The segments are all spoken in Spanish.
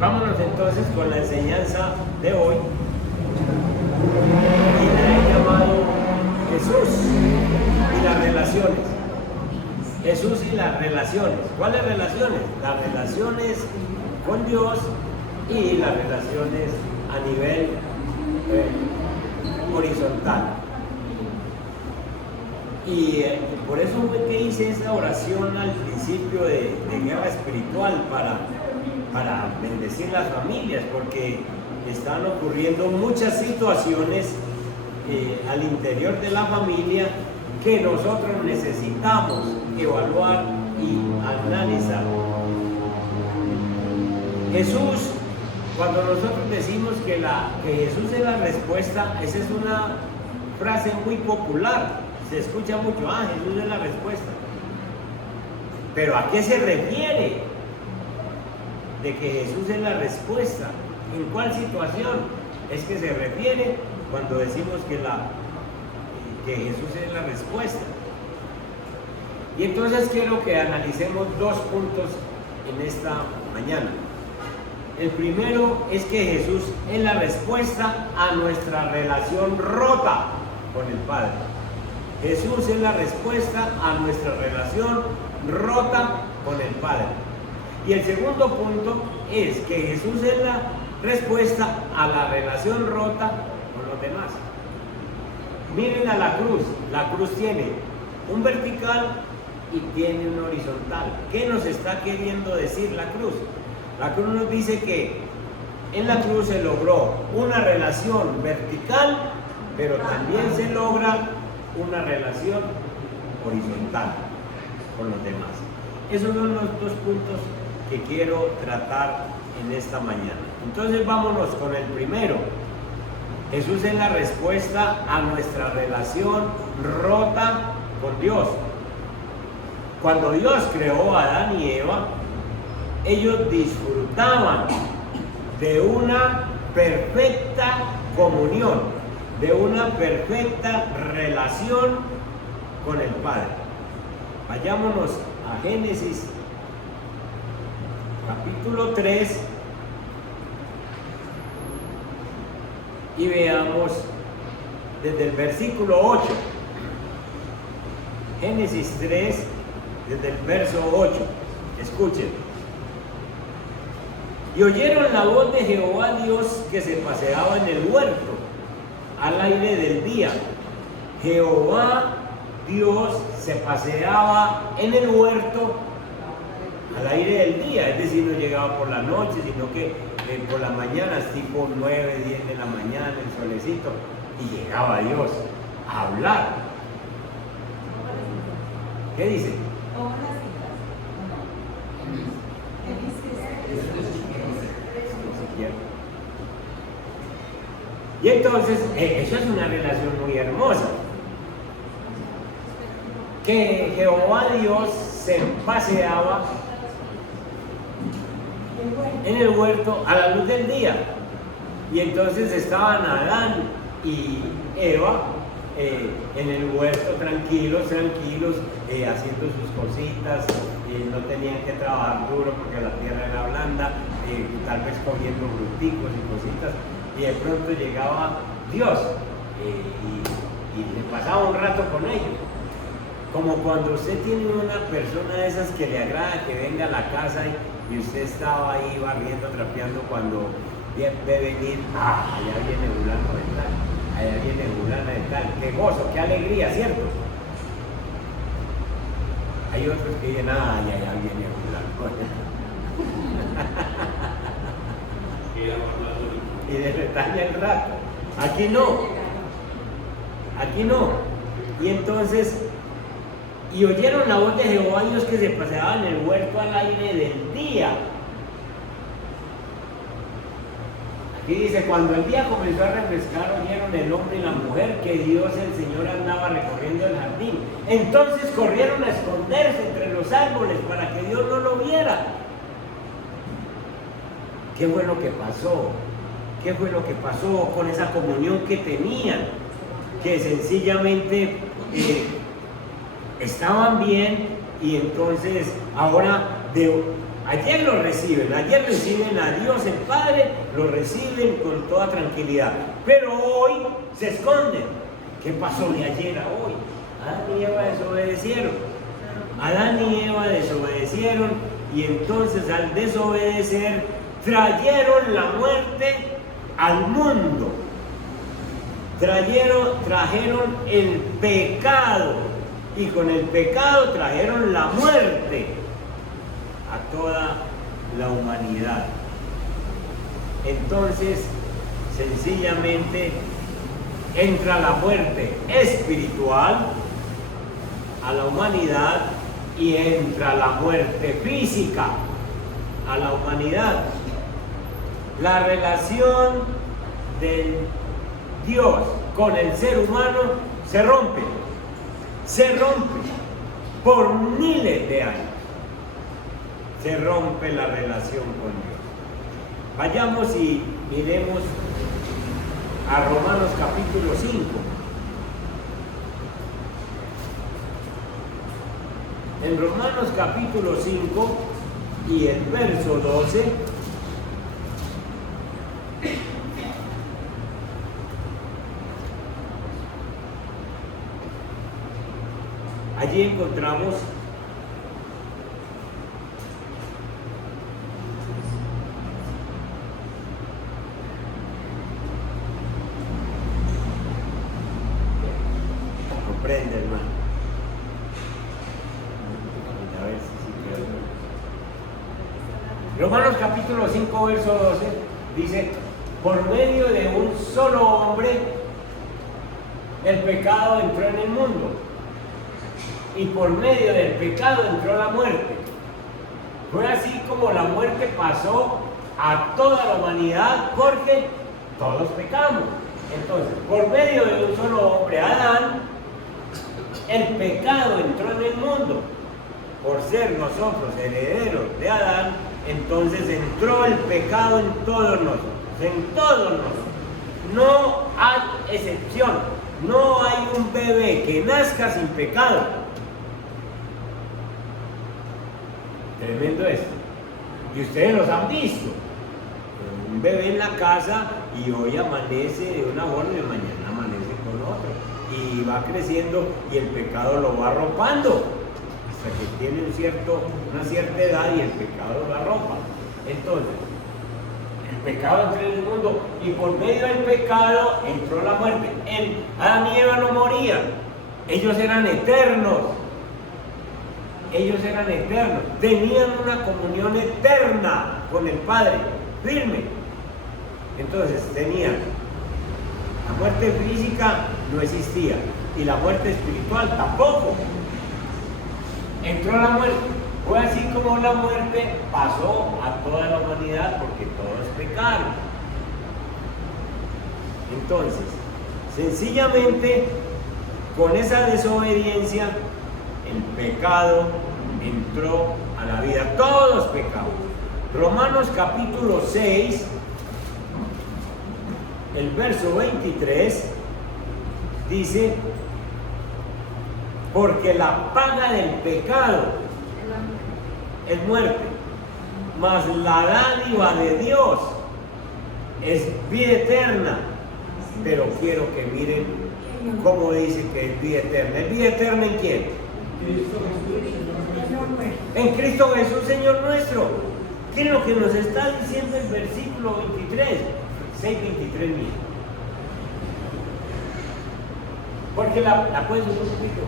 Vámonos entonces con la enseñanza de hoy. Y la he llamado Jesús y las relaciones. Jesús y las relaciones. ¿Cuáles relaciones? Las relaciones con Dios y las relaciones a nivel horizontal. Y por eso fue que hice esa oración al principio de guerra espiritual para bendecir las familias, porque están ocurriendo muchas situaciones al interior de la familia que nosotros necesitamos evaluar y analizar. Jesús, cuando nosotros decimos que Jesús es la respuesta, esa es una frase muy popular, se escucha mucho, Jesús es la respuesta. Pero ¿a qué se refiere de que Jesús es la respuesta? ¿En cuál situación es que se refiere cuando decimos que Jesús es la respuesta? Y entonces quiero que analicemos dos puntos en esta mañana. El primero es que Jesús es la respuesta a nuestra relación rota con el Padre. Jesús es la respuesta a nuestra relación rota con el Padre. Y el segundo punto es que Jesús es la respuesta a la relación rota con los demás. Miren a la cruz tiene un vertical y tiene un horizontal. ¿Qué nos está queriendo decir la cruz? La cruz nos dice que en la cruz se logró una relación vertical, pero también se logra una relación horizontal con los demás. Esos son los dos puntos que quiero tratar en esta mañana. Entonces vámonos con el primero. Jesús es la respuesta a nuestra relación rota con Dios. Cuando Dios creó a Adán y Eva, ellos disfrutaban de una perfecta comunión, de una perfecta relación con el Padre. Vayámonos a Génesis capítulo 3 y veamos desde el versículo 8. Génesis 3, desde el verso 8. Escuchen. Y oyeron la voz de Jehová Dios que se paseaba en el huerto al aire del día. Jehová Dios se paseaba en el huerto al aire del día, es decir, no llegaba por la noche, sino que por las mañanas, tipo 9, 10 de la mañana, el solecito, y llegaba Dios a hablar. ¿Qué dice? Y entonces, eso es una relación muy hermosa. Que Jehová Dios se paseaba en el huerto a la luz del día. Y entonces estaban Adán y Eva en el huerto tranquilos, haciendo sus cositas, no tenían que trabajar duro porque la tierra era blanda, tal vez cogiendo fruticos y cositas. Y de pronto llegaba Dios y le pasaba un rato con ellos. Como cuando usted tiene una persona de esas que le agrada que venga a la casa y usted estaba ahí barriendo, trapeando, cuando ve venir, allá viene fulano de tal, allá viene fulana de tal. Qué gozo, qué alegría, ¿cierto? Hay otros que dicen, allá viene fulano. Y le retaña el rato. Aquí no. Y entonces, y oyeron la voz de Jehová Dios que se paseaba en el huerto al aire del día. Aquí dice, cuando el día comenzó a refrescar, oyeron el hombre y la mujer que Dios el Señor andaba recorriendo el jardín. Entonces corrieron a esconderse entre los árboles para que Dios no lo viera. ¿Qué fue lo que pasó? ¿Qué fue lo que pasó con esa comunión que tenían? Que sencillamente estaban bien, y entonces ahora Ayer lo reciben, ayer reciben a Dios el Padre, lo reciben con toda tranquilidad. Pero hoy se esconden. ¿Qué pasó de ayer a hoy? Adán y Eva desobedecieron. Adán y Eva desobedecieron y entonces al desobedecer trajeron la muerte al mundo. Trajeron el pecado y con el pecado trajeron la muerte a toda la humanidad. Entonces, sencillamente, entra la muerte espiritual a la humanidad y entra la muerte física a la humanidad. La relación del Dios con el ser humano se rompe por miles de años. Se rompe la relación con Dios. Vayamos y miremos a Romanos capítulo 5. En Romanos capítulo 5 y el verso 12, allí encontramos comprende, hermano. A ver si quedó. Romanos capítulo 5 verso 12 dice: por medio de un solo hombre el pecado entró en el mundo y por medio del pecado entró la muerte. Fue así como la muerte pasó a toda la humanidad porque todos pecamos. Entonces, por medio de un solo hombre, Adán, el pecado entró en el mundo. Por ser nosotros herederos de Adán, entonces entró el pecado en todos nosotros. En todos nosotros. No hay excepción. No hay un bebé que nazca sin pecado. Tremendo esto. Y ustedes los han visto. Un bebé en la casa y hoy amanece de una forma y mañana amanece con otra. Y va creciendo y el pecado lo va arropando hasta que tiene una cierta edad y el pecado lo arropa. Entonces, el pecado entró en el mundo y por medio del pecado entró la muerte. Adán y Eva no morían, ellos eran eternos. Ellos eran eternos, tenían una comunión eterna con el Padre, firme. Entonces tenían, la muerte física no existía y la muerte espiritual tampoco. Entró la muerte, fue así como la muerte pasó a toda la humanidad porque todos pecaron. Entonces, sencillamente, con esa desobediencia, el pecado entró a la vida. Todos pecamos. Romanos capítulo 6, el verso 23, dice: porque la paga del pecado es muerte, mas la dádiva de Dios es vida eterna. Pero quiero que miren cómo dice que es vida eterna. ¿Es vida eterna en quién? En Cristo Jesús, Señor nuestro. ¿Qué es lo que nos está diciendo el versículo 23? 6:23 mismo. Porque la puedes subir un poquito.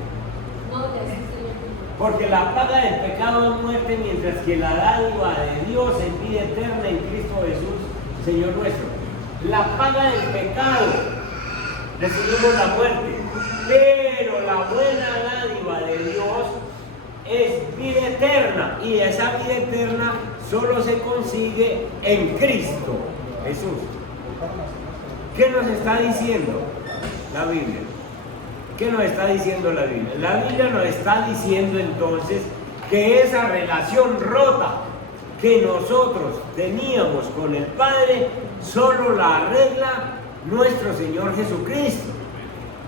Porque la paga del pecado es muerte, mientras que la dádiva de Dios es vida eterna en Cristo Jesús, Señor nuestro. La paga del pecado, recibimos la muerte, pero la buena dádiva de Dios es vida eterna, y esa vida eterna solo se consigue en Cristo Jesús. ¿Qué nos está diciendo la Biblia? ¿Qué nos está diciendo la Biblia? La Biblia nos está diciendo entonces que esa relación rota que nosotros teníamos con el Padre solo la arregla nuestro Señor Jesucristo.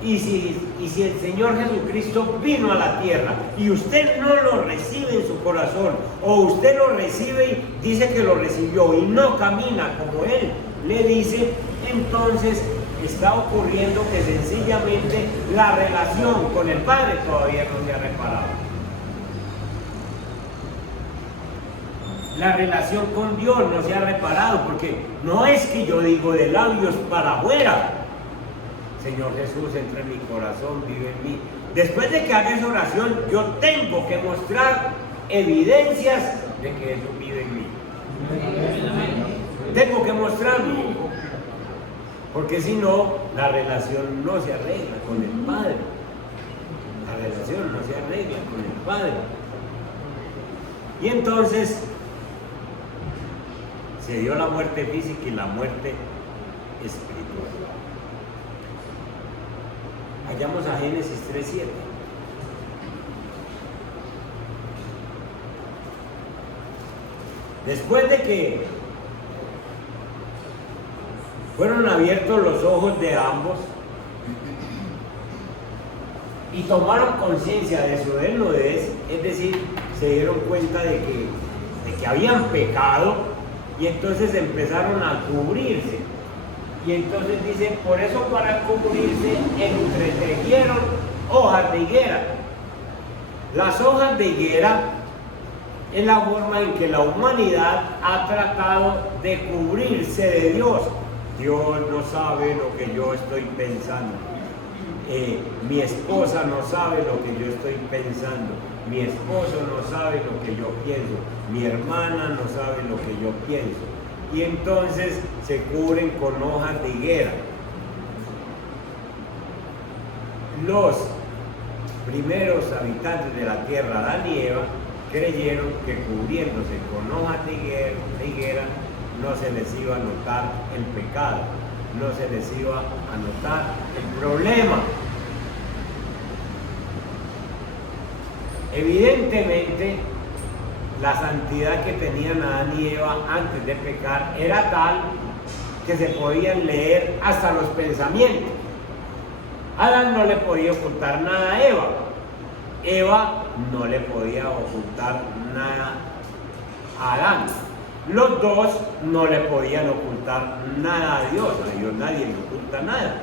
Y si el Señor Jesucristo vino a la tierra y usted no lo recibe en su corazón, o usted lo recibe y dice que lo recibió y no camina como Él le dice, entonces está ocurriendo que sencillamente la relación con el Padre todavía no se ha reparado. La relación con Dios no se ha reparado, porque no es que yo digo de labios para afuera, Señor Jesús, entra en mi corazón, vive en mí. Después de que haga esa oración, yo tengo que mostrar evidencias de que Jesús vive en mí. Tengo que mostrarlo, porque si no, la relación no se arregla con el Padre. La relación no se arregla con el Padre. Y entonces se dio la muerte física y la muerte espiritual. Vayamos a Génesis 3:7. Después de que fueron abiertos los ojos de ambos y tomaron conciencia de su desnudez, es decir, se dieron cuenta de que habían pecado, y entonces empezaron a cubrirse. Y entonces dice, por eso para cubrirse entretejieron hojas de higuera. Las hojas de higuera es la forma en que la humanidad ha tratado de cubrirse de Dios. Dios no sabe lo que yo estoy pensando. Mi esposa no sabe lo que yo estoy pensando. Mi esposo no sabe lo que yo pienso. Mi hermana no sabe lo que yo pienso. Y entonces se cubren con hojas de higuera. Los primeros habitantes de la tierra, Adán y Eva, creyeron que cubriéndose con hojas de higuera no se les iba a notar el pecado, no se les iba a notar el problema. Evidentemente, la santidad que tenían Adán y Eva antes de pecar era tal que se podían leer hasta los pensamientos. Adán no le podía ocultar nada a Eva. Eva no le podía ocultar nada a Adán. Los dos no le podían ocultar nada a Dios. A Dios nadie le oculta nada.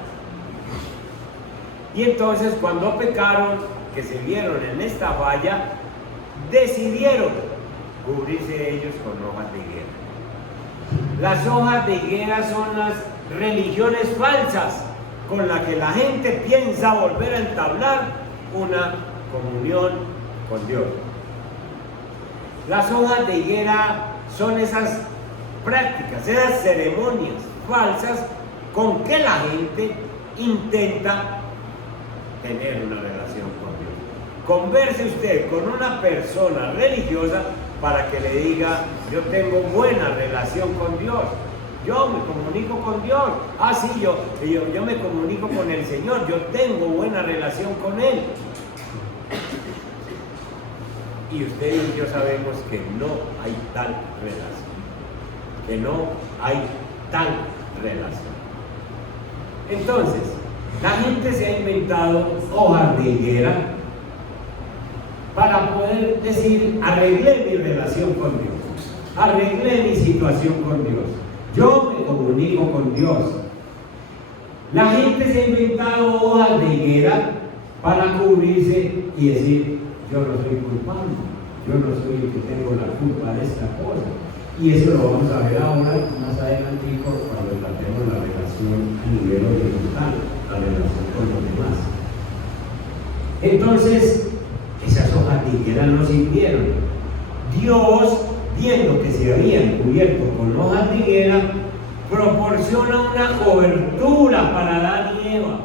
Y entonces cuando pecaron, que se vieron en esta falla, decidieron cubrirse ellos con hojas de higuera. Las hojas de higuera son las religiones falsas con las que la gente piensa volver a entablar una comunión con Dios. Las hojas de higuera son esas prácticas, esas ceremonias falsas con que la gente intenta tener una relación con Dios. Converse usted con una persona religiosa para que le diga, yo tengo buena relación con Dios, yo me comunico con Dios, sí, yo me comunico con el Señor, yo tengo buena relación con Él. Y usted y yo sabemos que no hay tal relación, que no hay tal relación. Entonces, la gente se ha inventado hojas de higuera para poder decir, arreglé mi relación con Dios, arreglé mi situación con Dios, yo me comunico con Dios. La gente se ha inventado hojas de higuera para cubrirse y decir, yo no soy culpable, yo no soy el que tengo la culpa de esta cosa. Y eso lo vamos a ver ahora, más adelante, cuando tratemos la relación a nivel horizontal, la relación con los demás. Entonces, esas hojas de higuera no sirvieron. Dios, viendo que se habían cubierto con hojas de higuera, proporciona una cobertura para Adán y Eva.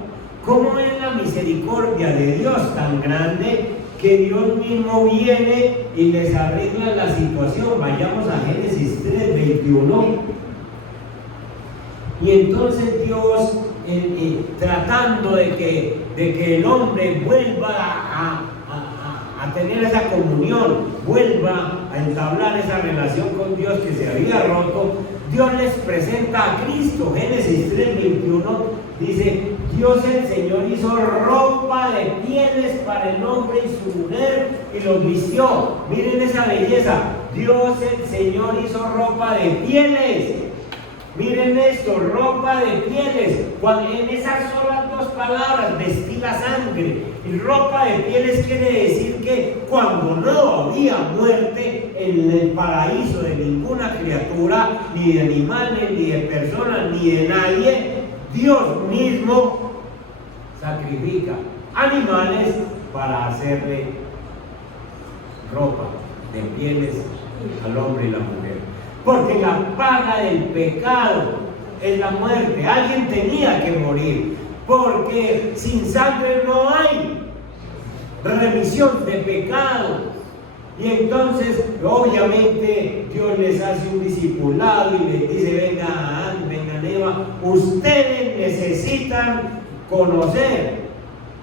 ¿Cómo es la misericordia de Dios tan grande que Dios mismo viene y les arregla la situación? Vayamos a Génesis 3:21. Y entonces Dios, tratando de que el hombre vuelva a tener esa comunión, vuelva a entablar esa relación con Dios que se había roto, Dios les presenta a Cristo. Génesis 3:21 dice, Dios el Señor hizo ropa de pieles para el hombre y su mujer y los vistió. Miren esa belleza. Dios el Señor hizo ropa de pieles. Miren esto, ropa de pieles. En esas solas dos palabras, vestir la sangre. Y ropa de pieles quiere decir que cuando no había muerte en el paraíso de ninguna criatura, ni de animales, ni de personas, ni de nadie, Dios mismo sacrifica animales para hacerle ropa de pieles al hombre y la mujer. Porque la paga del pecado es la muerte. Alguien tenía que morir. Porque sin sangre no hay remisión de pecado. Y entonces, obviamente, Dios les hace un discipulado y les dice: venga Adán, venga Eva, ustedes necesitan conocer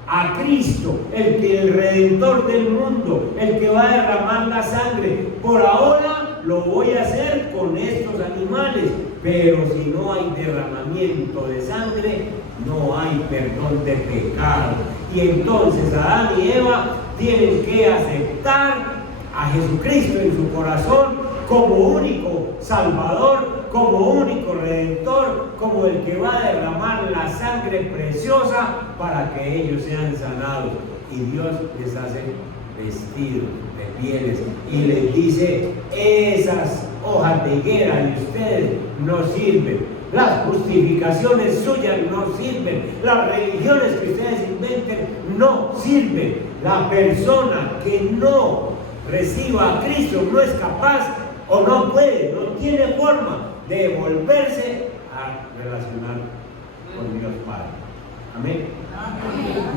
a Cristo, el Redentor del mundo, el que va a derramar la sangre. Por ahora lo voy a hacer con estos animales, pero si no hay derramamiento de sangre, no hay perdón de pecado. Y entonces Adán y Eva tienen que aceptar a Jesucristo en su corazón como único Salvador, como único Redentor, como el que va a derramar la sangre preciosa para que ellos sean sanados. Y Dios les hace vestidos de pieles y les dice: esas hojas de higuera de ustedes no sirven, las justificaciones suyas no sirven, las religiones que ustedes inventen no sirven. La persona que no reciba a Cristo no es capaz o no puede, no tiene forma de volverse a relacionar con Dios Padre. Amén.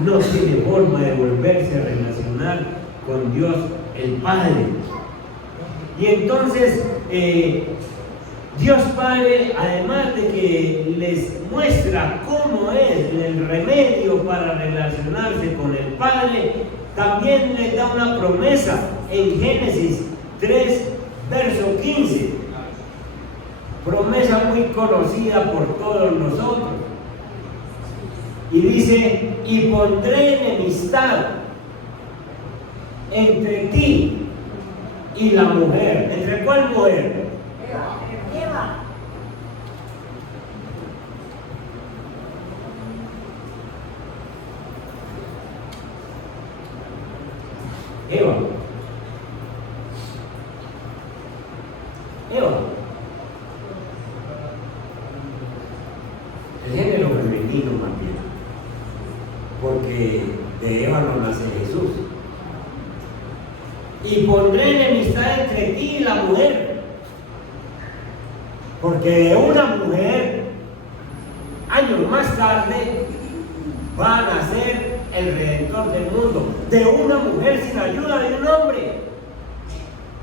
No tiene forma de volverse a relacionar con Dios el Padre. Y entonces Dios Padre, además de que les muestra cómo es el remedio para relacionarse con el Padre, también les da una promesa en Génesis 3, verso 15. Promesa muy conocida por todos nosotros. Y dice: y pondré enemistad entre ti y la mujer. ¿Entre cuál mujer? Eva. Eva. El género femenino más bien, porque de Eva no nace Jesús. Y pondré enemistad entre ti y la mujer, porque de una mujer, años más tarde, va a nacer el Redentor del mundo. De una mujer sin ayuda de un hombre,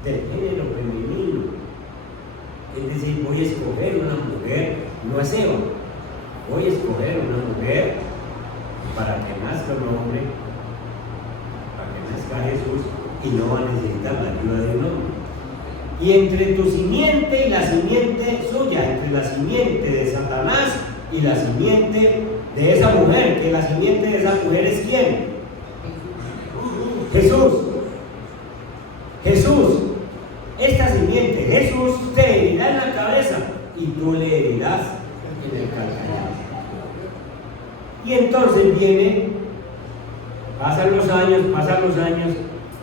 del género femenino. Es decir, voy a escoger una mujer, no es Eva, voy a escoger una mujer para que nazca un hombre, para que nazca Jesús, y no va a necesitar la ayuda de un hombre. Y entre tu simiente y la simiente suya, entre la simiente de Satanás y la simiente de esa mujer, que la simiente de esa mujer es ¿quién? Jesús. Jesús. Esta simiente, Jesús, te herirá en la cabeza y tú le herirás en el calcañar. Y entonces viene, pasan los años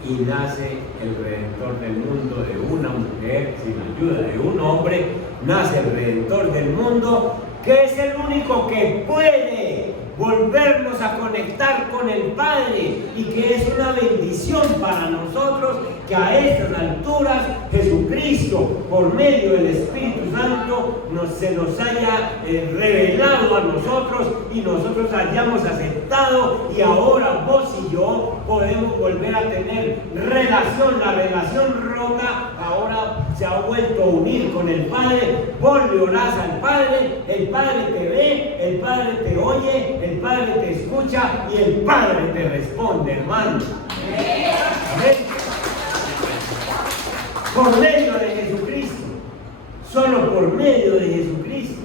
y nace el Redentor del mundo de una mujer sin ayuda de un hombre. Nace el Redentor del mundo, que es el único que puede volvernos a conectar con el Padre, y que es una bendición para nosotros que a estas alturas Jesucristo, por medio del Espíritu Santo, se nos haya revelado a nosotros y nosotros hayamos aceptado, y ahora vos y yo podemos volver a tener relación. La relación rota ahora se ha vuelto a unir con el Padre. Vos le orás al Padre, el Padre te ve, el Padre te oye, el Padre te escucha y el Padre te responde, hermano. Amén. Por medio de Jesucristo, solo por medio de Jesucristo,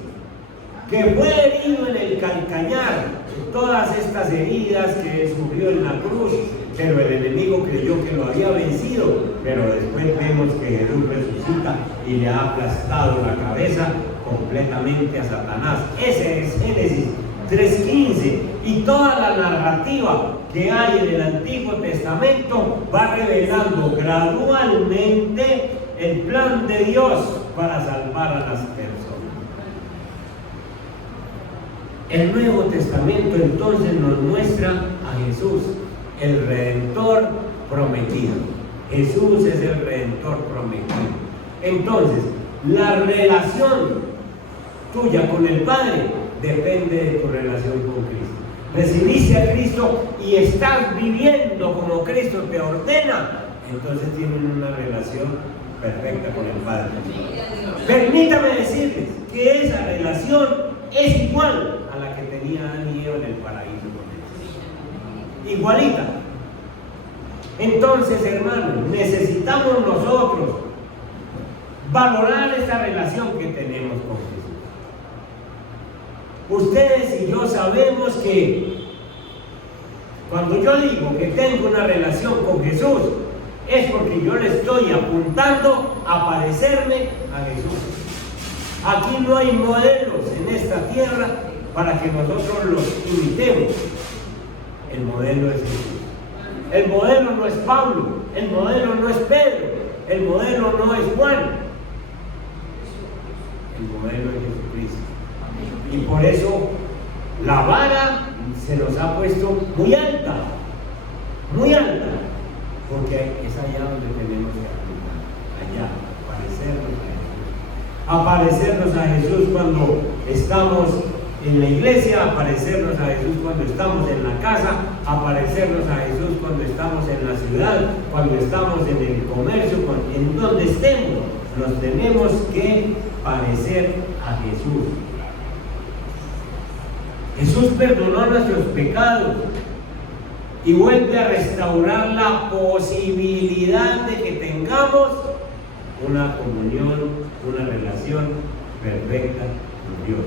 que fue herido en el calcañar, todas estas heridas que sufrió en la cruz, pero el enemigo creyó que lo había vencido, pero después vemos que Jesús resucita y le ha aplastado la cabeza completamente a Satanás. Ese es Génesis 3:15, y toda la narrativa que hay en el Antiguo Testamento va revelando gradualmente el plan de Dios para salvar a las personas. El Nuevo Testamento entonces nos muestra a Jesús, el Redentor prometido. Jesús es el Redentor prometido. Entonces, la relación tuya con el Padre depende de tu relación con Cristo. Recibiste a Cristo y estás viviendo como Cristo te ordena, entonces tienen una relación perfecta con el Padre. Permítame decirles que esa relación es igual a la que tenía Adán y Eva en el paraíso con Él. Igualita. Entonces, hermanos, necesitamos nosotros valorar esta relación que tenemos con Jesús. Ustedes y yo sabemos que cuando yo digo que tengo una relación con Jesús, es porque yo le estoy apuntando a parecerme a Jesús. Aquí no hay modelos en esta tierra para que nosotros los imitemos. El modelo es Jesús. El modelo no es Pablo, el modelo no es Pedro, el modelo no es Juan. El modelo es Jesucristo. Y por eso la vara se nos ha puesto muy alta, porque es allá donde tenemos que apuntar, allá, parecernos a Jesús cuando estamos en la iglesia, parecernos a Jesús cuando estamos en la casa, parecernos a Jesús cuando estamos en la ciudad, cuando estamos en el comercio, en donde estemos, nos tenemos que parecer a Jesús. Jesús perdonó nuestros pecados y vuelve a restaurar la posibilidad de que tengamos una comunión, una relación perfecta con Dios.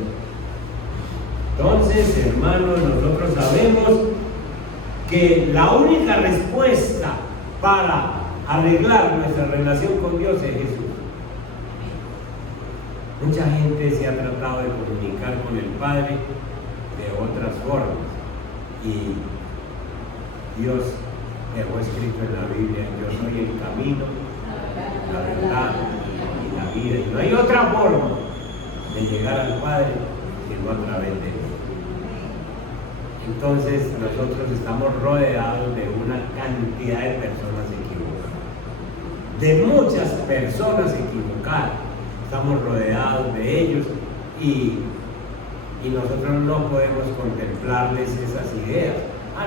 Entonces, hermanos, nosotros sabemos que la única respuesta para arreglar nuestra relación con Dios es Jesús. Mucha gente se ha tratado de comunicar con el Padre de otras formas, y Dios dejó escrito en la Biblia: yo soy el camino, la verdad y la vida, y no hay otra forma de llegar al Padre sino a través de Él. Entonces nosotros estamos rodeados de una cantidad de personas equivocadas, de muchas personas equivocadas. Estamos rodeados de ellos y nosotros no podemos contemplarles esas ideas.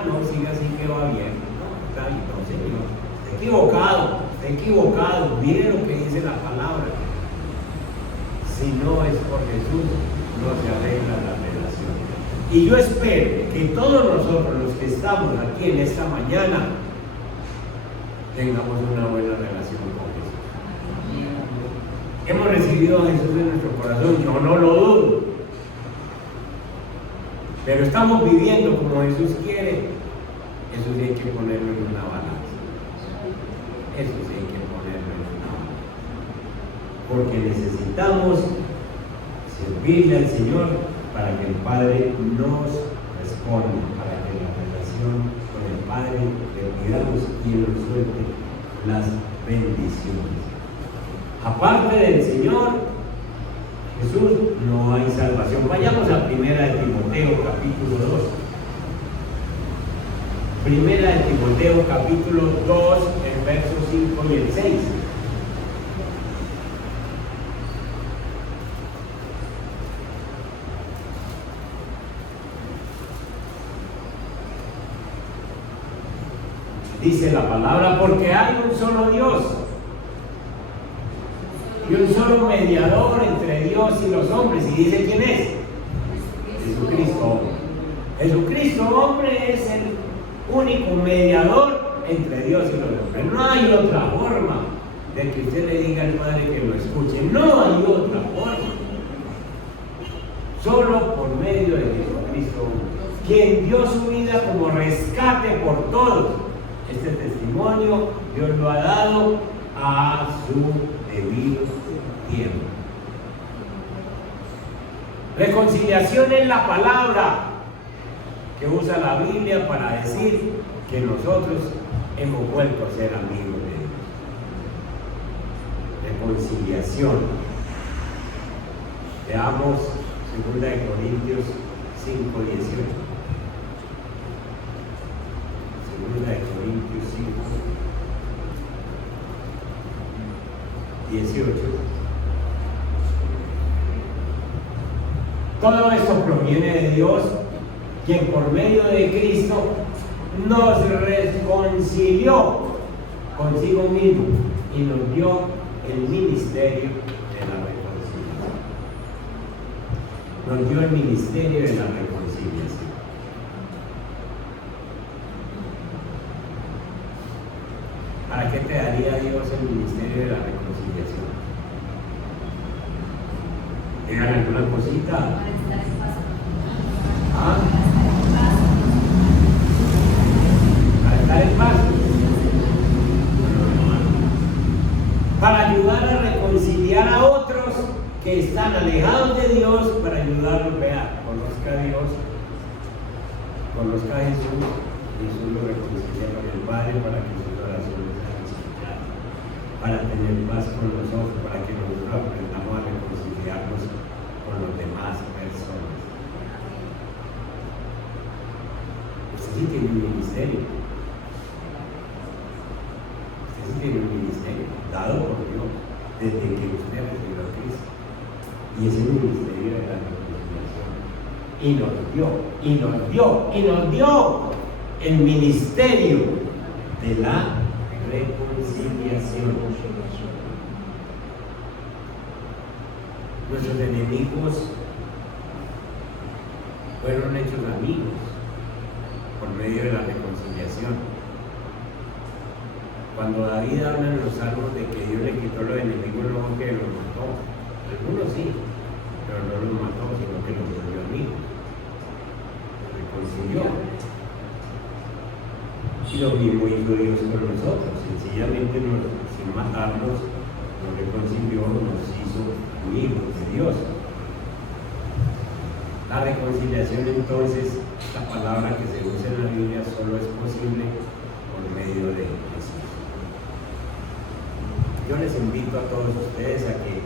No, siga así que va bien. No, señor, está equivocado, mire lo que dice la palabra. Si no es por Jesús, no se arregla la relación. Y yo espero que todos nosotros los que estamos aquí en esta mañana tengamos una buena relación con Jesús. Hemos recibido a Jesús en nuestro corazón, yo no lo dudo. Pero estamos viviendo como Jesús quiere. Eso sí hay que ponerlo en una balanza. Eso sí hay que ponerlo en una balanza. Porque necesitamos servirle al Señor para que el Padre nos responda, para que la relación con el Padre le pidamos y nos suelte las bendiciones. Aparte del Señor Jesús, no hay salvación. Vayamos a Primera de Timoteo, capítulo 2. Primera de Timoteo, capítulo 2, el verso 5 y el 6. Dice la palabra: porque hay un solo Dios y un solo mediador entre Dios y los hombres. ¿Y dice quién es? Jesucristo hombre. Jesucristo hombre es el único mediador entre Dios y los hombres. No hay otra forma de que usted le diga al Padre que lo escuche. No hay otra forma. solo por medio de Jesucristo, quien dio su vida como rescate por todos. Este testimonio Dios lo ha dado a su debido tiempo. Reconciliación es la palabra que usa la Biblia para decir que nosotros hemos vuelto a ser amigos de Dios. Reconciliación. Veamos 2 Corintios 5:18. 2 Corintios 5:18. Todo esto proviene de Dios, quien por medio de Cristo nos reconcilió consigo mismo y nos dio el ministerio de la reconciliación. Nos dio el ministerio de la reconciliación. ¿Para qué te daría Dios el ministerio de la reconciliación? ¿Te dan alguna cosita? ¿Ah? Para estar en paz. Para ayudar a reconciliar a otros que están alejados de Dios, para ayudarlos a ver, conozca a Dios, conozca a Jesús. Jesús lo reconcilia con el Padre para que sus oraciones sean escuchadas, para tener paz con nosotros, para que nosotros aprendamos a reconciliarnos con las demás personas. Usted sí tiene un ministerio. Usted sí tiene un ministerio dado por Dios desde que usted recibió a Cristo. Y ese es el ministerio de la reconciliación. Y nos dio el ministerio de la reconciliación. Nuestros enemigos fueron hechos amigos por medio de la reconciliación. Cuando David habla en los salmos de que Dios le quitó los enemigos, no que los mató. Algunos sí, pero no los mató, sino que los volvió amigos. Los reconcilió. Y lo mismo hizo Dios con nosotros. Sencillamente, sin matarnos, nos reconcilió, nos hizo amigos de Dios. La reconciliación, entonces, esta palabra que se usa en la Biblia, solo es posible por medio de Jesús. Yo les invito a todos ustedes a que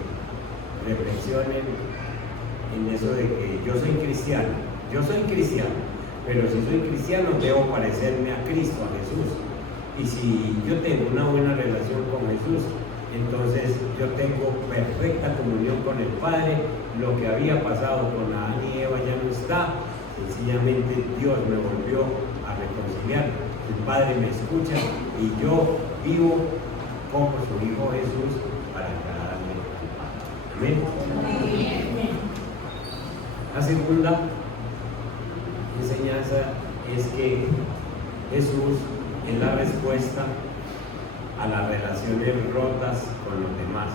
reflexionen en eso de que yo soy cristiano, pero si soy cristiano debo parecerme a Cristo, a Jesús. Y si yo tengo una buena relación con Jesús, entonces yo tengo perfecta comunión con el Padre. Lo que había pasado con Adán y Eva ya no está. Sencillamente Dios me volvió a reconciliar. El Padre me escucha y yo vivo como su Hijo Jesús para agradarle al Padre. Amén. La segunda enseñanza es que Jesús es la respuesta a las relaciones rotas con los demás.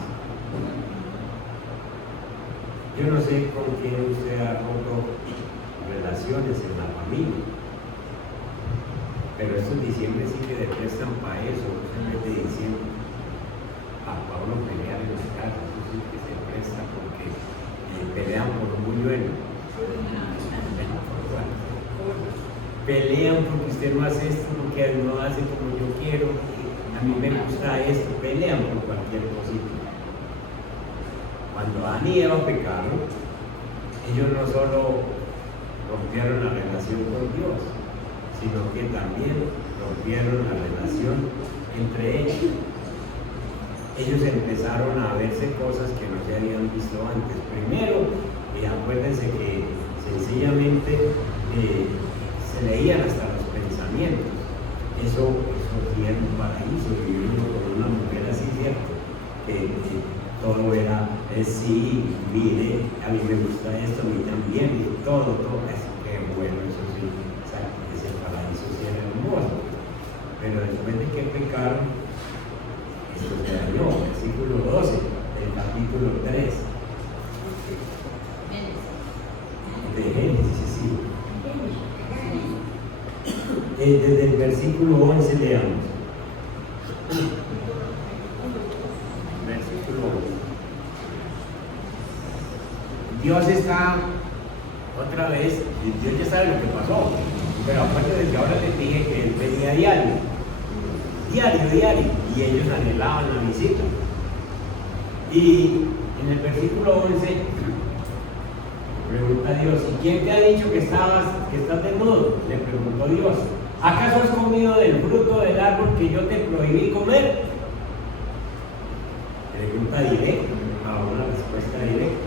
Yo no sé con quién usted ha roto relaciones en la familia, pero estos diciembre sí que le prestan para eso. En vez de diciembre, para uno pelear en las casas, eso sí que se presta porque pelean por un buñuelo. Pelean porque usted no hace esto, porque no hace como yo quiero, a mí me gusta esto, pelean por cualquier cosita. Cuando Adán y Eva pecaron, ellos no solo rompieron la relación con Dios, sino que también rompieron la relación entre ellos. Ellos empezaron a verse cosas que no se habían visto antes. Primero, acuérdense que sencillamente se leían hasta los pensamientos. Eso tiene un paraíso, vivir con una mujer así, ¿cierto? Que todo era, sí, mire, a mí me gusta esto, a mí también, y todo eso, qué bueno, eso sí, o sea, ese paraíso sí era hermoso. Pero después de que pecaron, esto se dañó, versículo 12 del capítulo 3. desde el versículo 11 leamos. Versículo 11. Dios está otra vez, Dios ya sabe lo que pasó, pero aparte de que ahora les dije que Él venía diario, y ellos anhelaban la visita. Y en el versículo 11 pregunta a Dios: ¿y quién te ha dicho que estás desnudo? Le preguntó Dios: ¿acaso has comido del fruto del árbol que yo te prohibí comer? Pregunta directa, a una respuesta directa.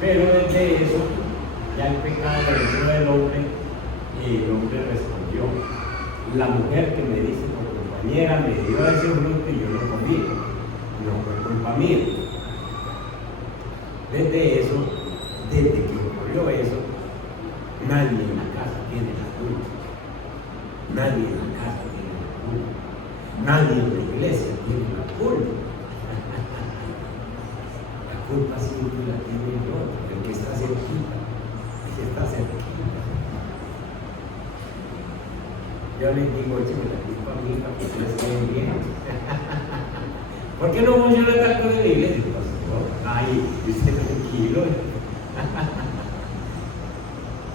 Pero desde eso, ya el pecado entró del hombre, y el hombre respondió: la mujer que me diste por compañera me dio ese fruto y yo lo comí, no fue culpa mía. Desde eso, desde que ocurrió eso, nadie en la casa tiene la culpa. Nadie en la casa tiene la culpa. Nadie en la iglesia tiene la culpa. La culpa siempre la tiene el otro, el que está cerquita. El que está cerquita. Yo les digo: écheme la culpa a mí para que ustedes estén bien. ¿Por qué no funciona tanto de la iglesia? Ay, usted tranquilo.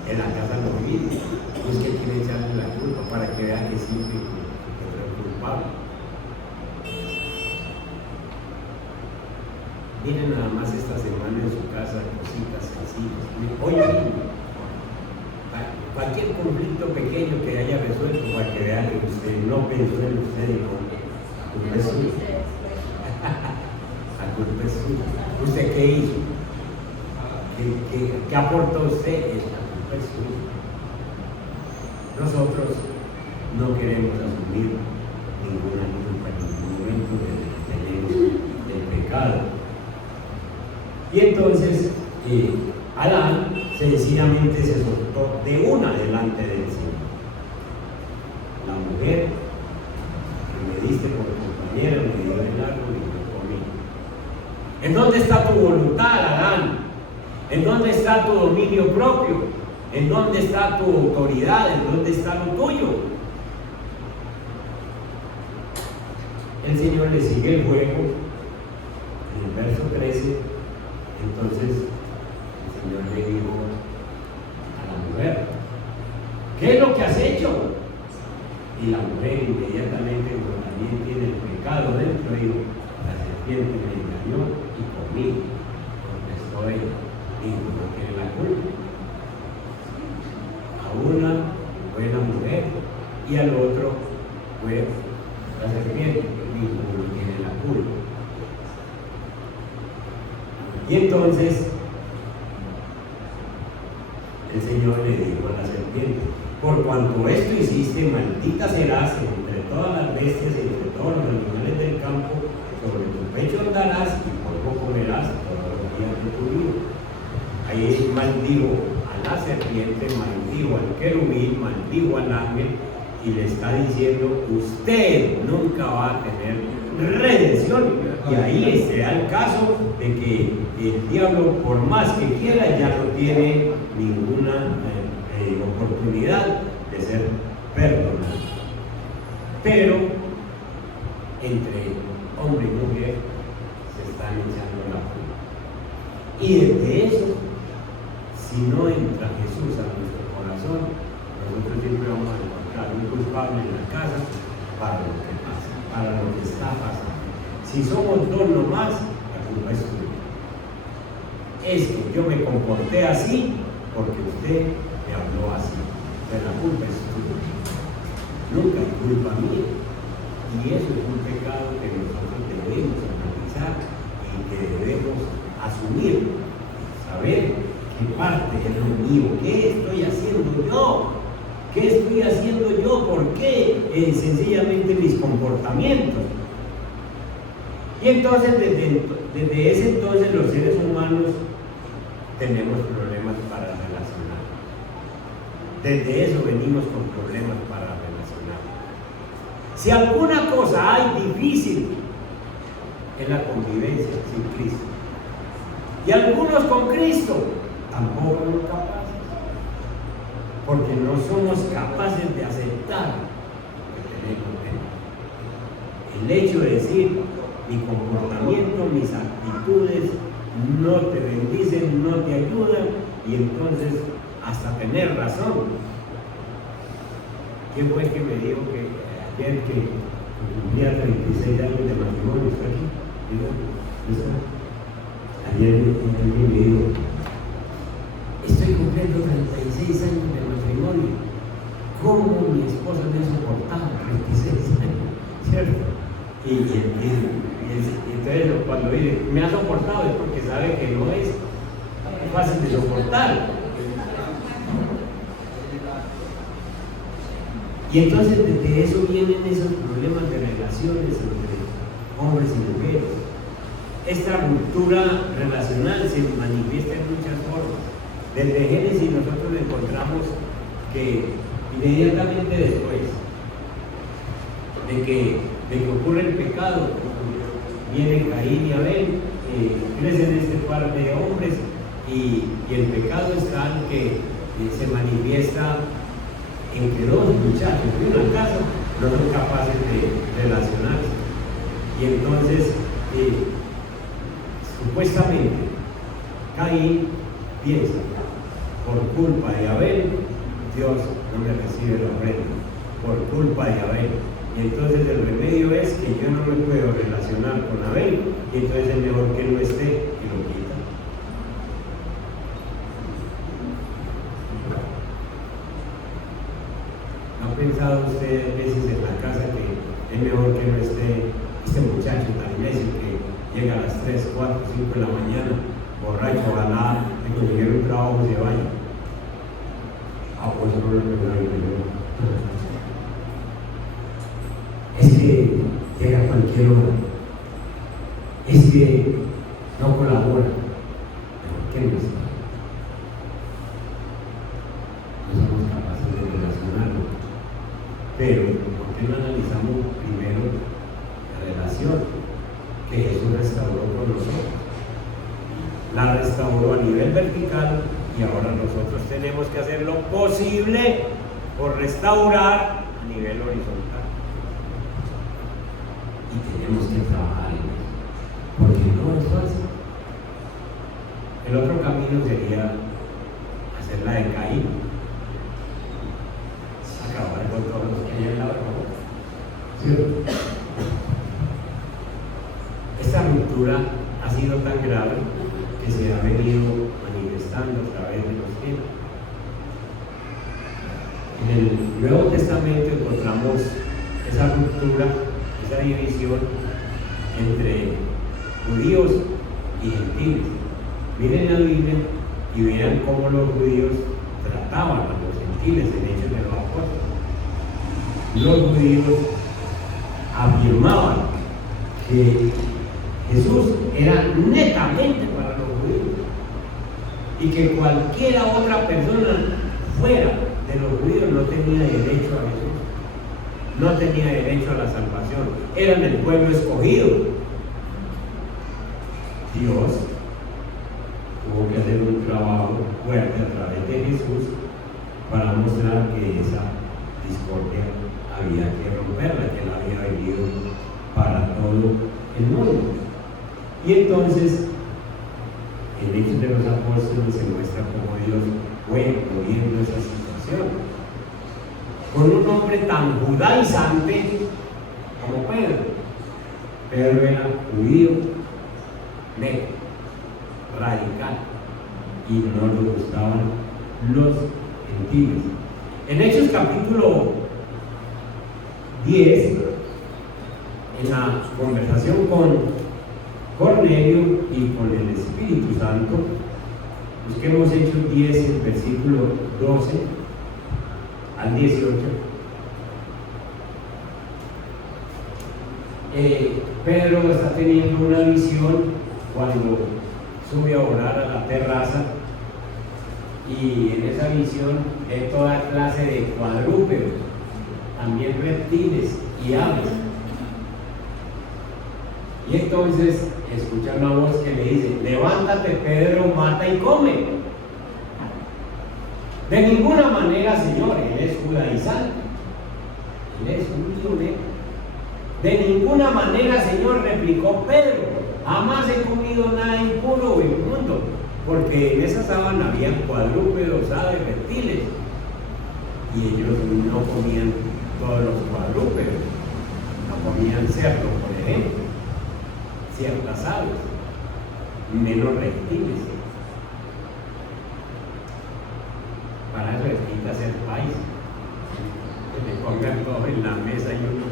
En la casa no vive. Es que quiere echarle la culpa para que vea que siempre es culpable. Miren nada más esta semana en su casa cositas sencillas. Oye, cualquier conflicto pequeño que haya resuelto para que vea que usted no pensó en usted y con culpa es suya. La culpa es suya. ¿Usted qué hizo? ¿Qué aportó usted? La culpa es suya. Nosotros no queremos asumir ninguna culpa en ningún momento de que tenemos el pecado. Y entonces Adán sencillamente se soltó de una delante del Señor. La mujer que me diste por compañera me dio el árbol y lo comí. ¿En dónde está tu voluntad, Adán? ¿En dónde está tu dominio propio? ¿En dónde está tu autoridad? ¿En dónde está lo tuyo? El Señor le sigue el juego en el verso 13. Entonces el Señor le dijo a la mujer: ¿qué es lo que has hecho? Y la mujer inmediatamente, como también tiene el pecado dentro, dijo: la serpiente me engañó y comí. Contestó ella: ninguno tiene la culpa. A una fue la mujer y al otro fue la serpiente. Ninguno tiene la culpa. Y entonces el Señor le dijo a la serpiente: por cuanto esto hiciste, maldita serás entre todas las bestias y entre todos los animales del campo, sobre tu pecho andarás y polvo comerás todos los días de tu vida. Ahí maldijo a la serpiente, maldijo al querubín, maldijo al ángel, y le está diciendo: usted nunca va a tener redención. Y ahí se da el caso de que el diablo, por más que quiera, ya no tiene ninguna oportunidad de ser perdonado. Pero entre hombre y mujer se están echando la culpa. Y desde eso, si no entra Jesús a nuestro corazón, nosotros siempre vamos a encontrar un culpable en la casa para lo que pasa, para lo que está pasando. Si somos dos nomás, la culpa es tuya. Es que yo me comporté así porque usted me habló así. Pero la culpa es tuya. Nunca hay culpa mía. Y eso es un pecado que nosotros debemos analizar y que debemos asumir. Saber qué parte es lo mío. ¿Qué estoy haciendo yo? ¿Qué estoy haciendo yo? ¿Por qué? Sencillamente mis comportamientos. Y entonces, desde ese entonces, los seres humanos tenemos problemas para relacionar. Desde eso venimos con problemas para relacionar. Si alguna cosa hay difícil, es la convivencia sin Cristo. Y algunos con Cristo tampoco son capaces. porque no somos capaces de aceptar lo que tenemos dentro. El hecho de decir, mi comportamiento, mis actitudes no te bendicen, no te ayudan, y entonces hasta tener razón. ¿Quién fue el que me dijo que ayer que cumplía 36 años de matrimonio? ¿Está aquí? Ayer alguien me dijo, estoy cumpliendo 36 años de matrimonio. ¿Cómo mi esposa me ha soportado 36 años? ¿Cierto? Y entonces cuando dice, me ha soportado, es porque sabe que no es fácil de soportar. Y entonces desde eso vienen esos problemas de relaciones entre hombres y mujeres. Esta ruptura relacional se manifiesta en muchas formas. Desde Génesis nosotros encontramos que inmediatamente después de que ocurre el pecado, vienen Caín y Abel, crecen este par de hombres y el pecado es tal que se manifiesta en que dos muchachos de una casa no son capaces de relacionarse. Y entonces, supuestamente, Caín piensa, por culpa de Abel, Dios no me recibe la ofrenda, por culpa de Abel. Y entonces el remedio es que yo no me puedo relacionar con Abel, y entonces es mejor que no esté, que lo quita. ¿No ha pensado usted a veces en la casa que es mejor que no esté este muchacho tan necio que llega a las 3, 4, 5 de la mañana, borracho, ojalá de conseguir un trabajo y se vaya? Pues no lo recuerdo. Es que llega a cualquier hora, es que no colabora. ¿Por qué no está? No somos capaces de relacionarnos. Pero, ¿por qué no analizamos primero la relación que Jesús restauró con nosotros? La restauró a nivel vertical y ahora nosotros tenemos que hacer lo posible por restaurar a nivel horizontal. Y tenemos que trabajar en eso, porque no es fácil. El otro camino sería hacer la de Caín, acabar con todos los que hay en la ropa. ¿Sí? Esta ruptura ha sido tan grave que se ha venido manifestando a través de los tiempos. En el Nuevo Testamento encontramos esa ruptura, esa división entre judíos y gentiles. Miren la Biblia y vean cómo los judíos trataban a los gentiles en Hechos de los Apóstoles. Los judíos afirmaban que Jesús era netamente para los judíos y que cualquiera otra persona fuera de los judíos no tenía derecho a Jesús, no tenía derecho a la salvación, eran el pueblo escogido. Dios tuvo que hacer un trabajo fuerte a través de Jesús para mostrar que esa discordia había que romperla, que la había venido para todo el mundo. Y entonces, en Hechos de los Apóstoles se muestra cómo Dios fue moviendo esa situación. Con un hombre tan judaizante como Pedro. Pedro era judío, neto, radical, y no le gustaban los gentiles. En Hechos capítulo 10, en la conversación con Cornelio y con el Espíritu Santo, busquemos Hechos 10, el versículo 12 al 18. Pedro está teniendo una visión cuando sube a orar a la terraza, y en esa visión ve toda clase de cuadrúpedos, también reptiles y aves. Y entonces escucha una voz que le dice: levántate, Pedro, mata y come. De ninguna manera, Señor, Él es judaizante, Él es judío de él. De ninguna manera, Señor, replicó Pedro, jamás he comido nada impuro o inmundo, porque en esa sábana habían cuadrúpedos, aves, reptiles, y ellos no comían todos los cuadrúpedos, no comían cerdo, por ejemplo, ciertas aves, menos reptiles. Para eso necesita ser país, que le pongan todo en la mesa y uno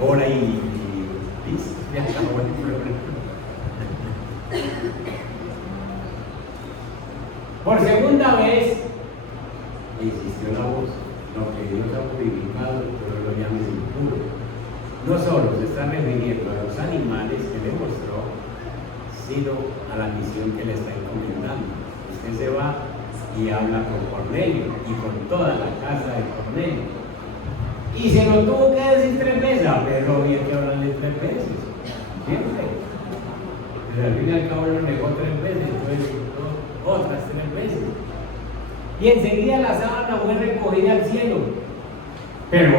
ora y listo, ya acabó el problema. Por segunda vez insistió la voz, lo que Dios ha purificado, pero lo llames impuro. No solo se está refiriendo a los animales que le mostró, sino a la misión que le está encomendando. Usted se va y habla con Cornelio y con toda la casa de Cornelio. Y se lo tuvo que decir 3 veces. A Pedro había que hablarle 3 veces. Siempre. Pero al fin y al cabo lo negó 3 veces, después otras 3 veces. Y enseguida la sábana fue recogida al cielo. Pero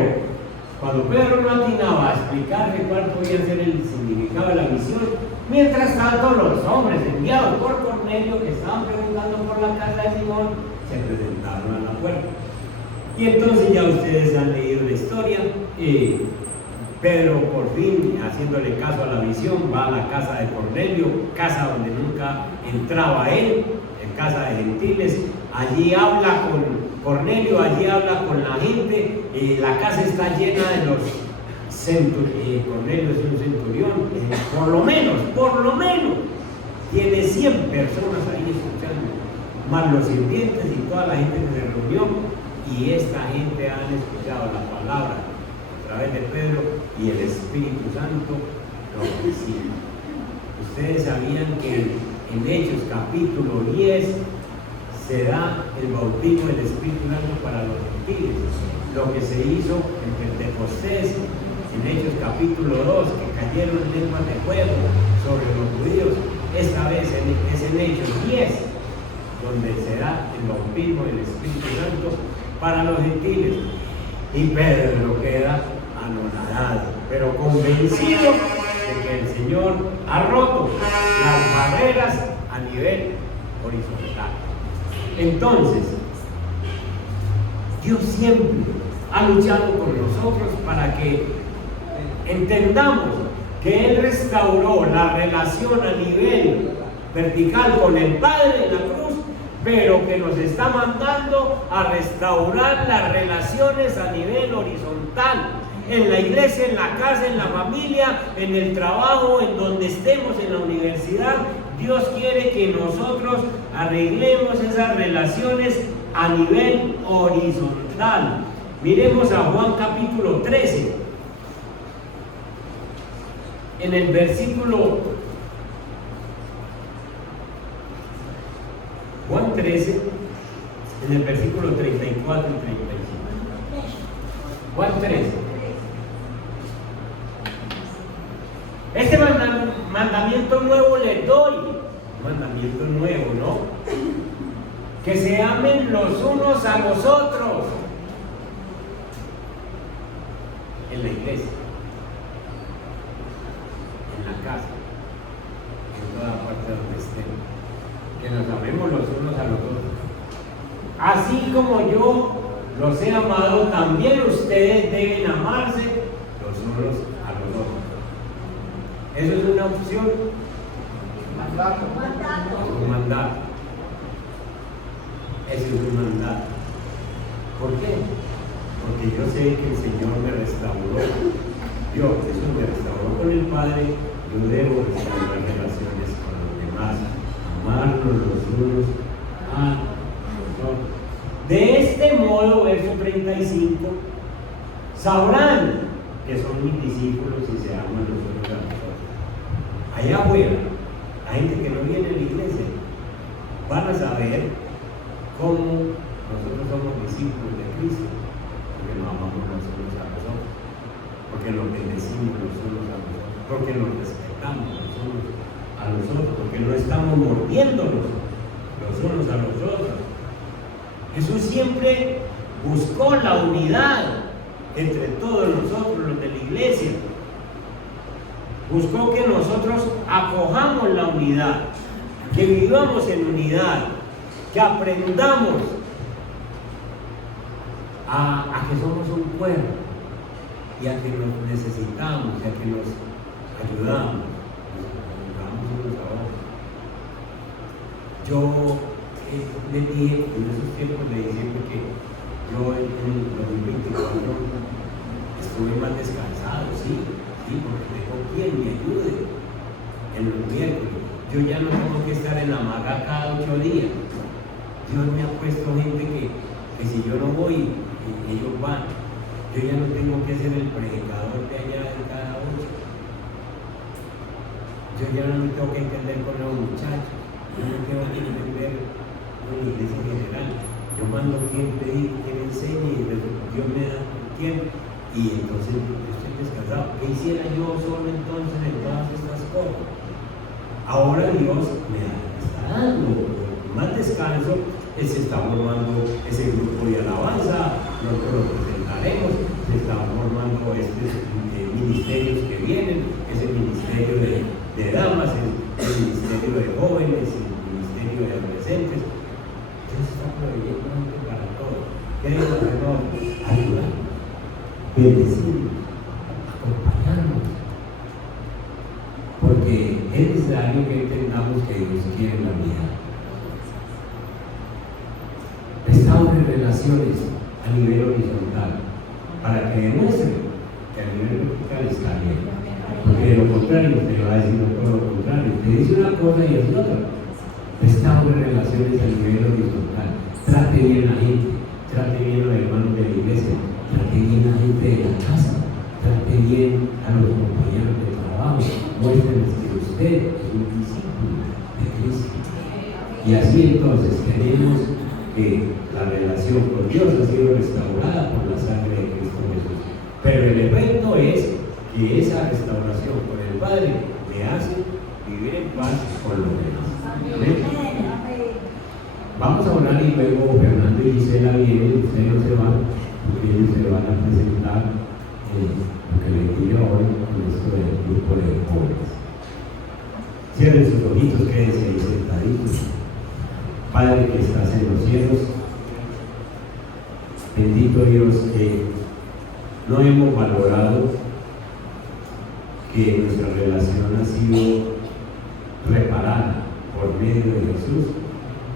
cuando Pedro no atinaba a explicarle cuál podía ser el significado de la misión, mientras tanto los hombres enviados por Cornelio que estaban preguntando por la casa de Simón se presentaron a la puerta. Y entonces ya ustedes han leído la historia. Pedro por fin, haciéndole caso a la visión, va a la casa de Cornelio, casa donde nunca entraba él, en casa de gentiles. Allí habla con Cornelio, allí habla con la gente. La casa está llena de los centuriones. Cornelio es un centurión, por lo menos tiene 100 personas ahí escuchando, más los sirvientes y toda la gente que se reunió. Y esta gente han escuchado la palabra a través de Pedro y el Espíritu Santo lo recibe. Ustedes sabían que en Hechos capítulo 10 se da el bautismo del Espíritu Santo para los gentiles. Lo que se hizo en Pentecostés, en Hechos capítulo 2, que cayeron lenguas de fuego sobre los judíos, esta vez es en Hechos 10, donde se da el bautismo del Espíritu Santo para los gentiles. Y Pedro queda anonadado, pero convencido de que el Señor ha roto las barreras a nivel horizontal. Entonces, Dios siempre ha luchado con nosotros para que entendamos que Él restauró la relación a nivel vertical con el Padre en la cruz, pero que nos está mandando a restaurar las relaciones a nivel horizontal, en la iglesia, en la casa, en la familia, en el trabajo, en donde estemos, en la universidad. Dios quiere que nosotros arreglemos esas relaciones a nivel horizontal. Miremos a Juan capítulo 13, en el versículo Juan 13, en el versículo 34 y 35. Juan 13. Este mandamiento nuevo les doy. Mandamiento nuevo, ¿no? Que se amen los unos a los otros. En la iglesia, en la casa, en toda parte donde estemos. Que nos amemos los unos a los otros. Así como yo los he amado, también ustedes deben amarse los unos a los otros. Eso es una opción. Un mandato. Eso es un mandato. ¿Por qué? Porque yo sé que el Señor me restauró. Jesús me restauró con el Padre. Yo debo restaurar relaciones con los demás. Amarnos los unos a los otros. De este modo, verso 35, sabrán que son mis discípulos y se aman los unos a los otros. Allá afuera, la gente que no viene a la iglesia van a saber cómo nosotros somos discípulos de Cristo, porque nos amamos los unos a los otros, porque nos bendecimos los unos a los otros, porque nos respetamos los unos a los otros, porque no estamos mordiéndonos los unos a los otros. Jesús siempre buscó la unidad entre todos nosotros, los de la iglesia. Buscó que nosotros acojamos la unidad, que vivamos en unidad, que aprendamos a que somos un cuerpo y a que nos necesitamos, y a que nos ayudamos unos a otros. Yo le dije, en esos tiempos le dije que yo en el 2024 estuve más descansado, sí, porque tengo quien me ayude en los miércoles. Yo ya no tengo que estar en la hamaca cada 8 días. Dios me ha puesto gente que si yo no voy, ellos van. Yo ya no tengo que ser el predicador de allá de cada 8. Yo ya no me tengo que entender con los muchachos. Yo no tengo que entender con la iglesia general. Yo mando quien predique, quien enseñe, y Dios me da tiempo. Y entonces yo estoy descansado. ¿Qué hiciera yo solo entonces en todas estas cosas? Ahora Dios me está dando más descanso. Se está formando ese grupo de alabanza, nosotros lo presentaremos, se están formando estos ministerios que vienen, ese ministerio de damas, el ministerio de jóvenes, el ministerio de adolescentes. Dios está proveyendo para todo. Queremos ayudar, bendecirnos, acompañarnos, porque es necesario que entendamos que Dios quiere la vida. Restaure relaciones a nivel horizontal para que demuestre que a nivel vertical está bien, porque de lo contrario usted va a decir todo lo contrario, usted dice una cosa y hace otra. Restaure relaciones a nivel horizontal, trate bien a la gente, trate bien a los hermanos de la iglesia, trate bien a la gente de la casa, trate bien a los compañeros de trabajo, muéstrenles que usted es un discípulo de Cristo. Y así entonces tenemos que la relación con Dios ha sido restaurada por la sangre de Cristo Jesús. Pero el efecto es que esa restauración con el Padre me hace vivir en paz con los demás. ¿Amén? Vamos a orar y luego Fernando y Gisela vienen, ustedes no se van, porque ellos se van a presentar lo que les digo hoy con esto del grupo de jóvenes. Cierren sus ojitos, quédense ahí sentaditos. Padre que estás en los cielos, bendito Dios, que no hemos valorado que nuestra relación ha sido reparada por medio de Jesús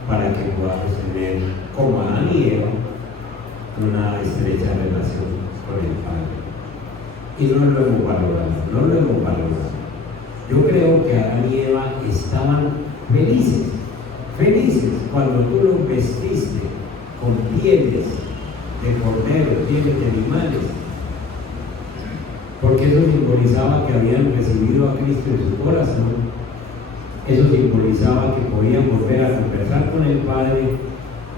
para que podamos tener, como Adán y Eva, una estrecha relación con el Padre. Y no lo hemos valorado. Yo creo que Adán y Eva estaban felices cuando tú los vestiste con pieles de cordero, pieles de animales, porque eso simbolizaba que habían recibido a Cristo en su corazón. Eso simbolizaba que podían volver a conversar con el Padre,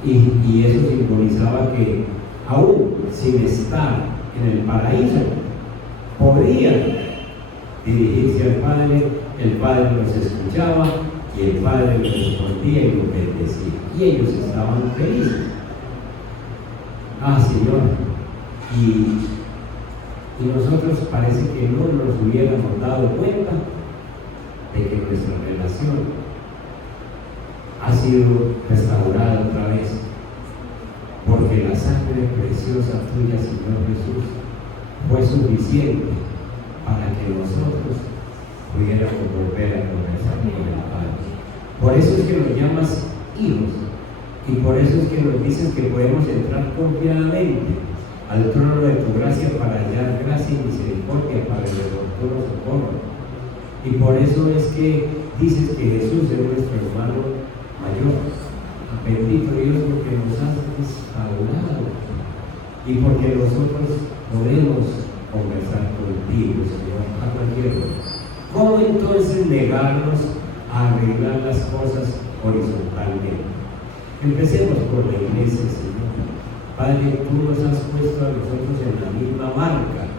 y eso simbolizaba que aún sin estar en el paraíso podían dirigirse al Padre. El Padre los escuchaba y el Padre les respondía y los bendecía, y ellos estaban felices. Señor, y nosotros parece que no nos hubiéramos dado cuenta de que nuestra relación ha sido restaurada otra vez, porque la sangre preciosa tuya, Señor Jesús, fue suficiente para que nosotros pudiéramos volver a conversar con el Padre. Por eso es que nos llamas hijos, y por eso es que nos dices que podemos entrar confiadamente al trono de tu gracia para hallar gracia y misericordia para el oportuno socorro. Y por eso es que dices que Jesús es nuestro hermano mayor. Bendito Dios, porque nos has restaurado y porque nosotros podemos conversar contigo, Señor, a cualquier hora. ¿Cómo entonces negarnos a arreglar las cosas horizontalmente? Empecemos por la iglesia, Señor. Padre, tú nos has puesto a nosotros en la misma marca,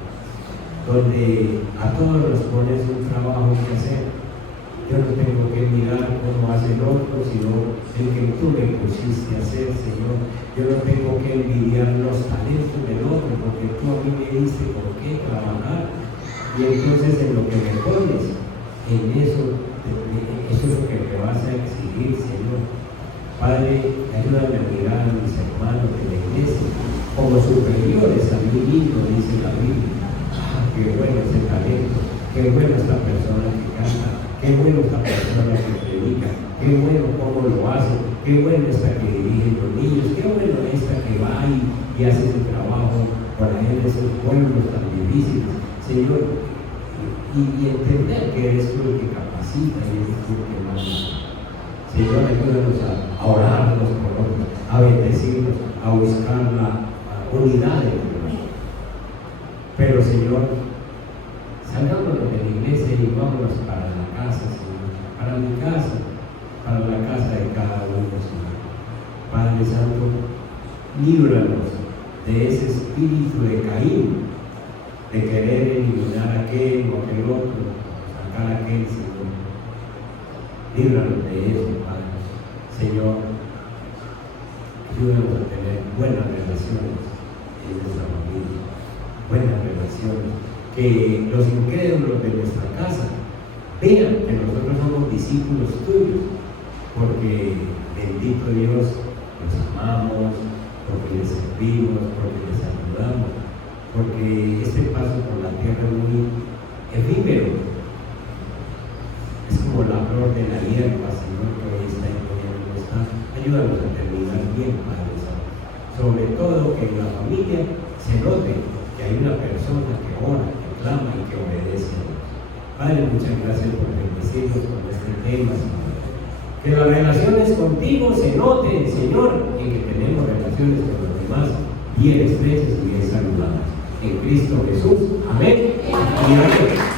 donde a todos nos pones un trabajo que hacer. Yo no tengo que mirar cómo hace el otro, sino el que tú me pusiste a hacer, Señor. Yo no tengo que envidiar los talentos del otro, porque tú a mí me diste por qué trabajar. Y entonces en lo que me pones, en eso es lo que me vas a exigir, Señor. Padre, ayúdame a mirar a mis hermanos de la iglesia como superiores a mí mismo, dice la Biblia. Ah, qué bueno ese talento, qué bueno esta persona que canta, qué bueno esta persona que predica, qué bueno cómo lo hace, qué bueno esta que dirige los niños, qué bueno esta que va y hace su trabajo para él, esos pueblos tan difíciles. Señor, y entender que eres tú el que capacita y eres tú el que manda. Señor, ayúdanos a orarnos por otros, a bendecirnos, a buscar la unidad de Dios. Pero Señor, salgámonos de la iglesia y vámonos para la casa, Señor, para mi casa, para la casa de cada uno, Señor. Padre Santo, líbranos de ese espíritu de Caín, de querer eliminar a aquel o aquel otro, sacar a aquel, Señor. Líbranos de eso, Padre. Señor, ayúdanos a tener buenas relaciones en nuestra familia, buenas relaciones, que los incrédulos de nuestra casa vean que nosotros somos discípulos tuyos, porque bendito Dios, los amamos, porque les servimos, porque les ayudamos, porque este paso por la tierra es muy efímero. Es como la flor de la hierba, Señor, que hoy está y mañana no está. Ayúdanos a terminar bien, Padre Santo. Sobre todo que en la familia se note que hay una persona que ora, que clama y que obedece a Dios. Padre, muchas gracias por bendecirnos con este tema, Señor. Que las relaciones contigo se noten, Señor, y que tenemos relaciones con los demás bien estrechas y bien saludables. En Cristo Jesús. Amén y amén.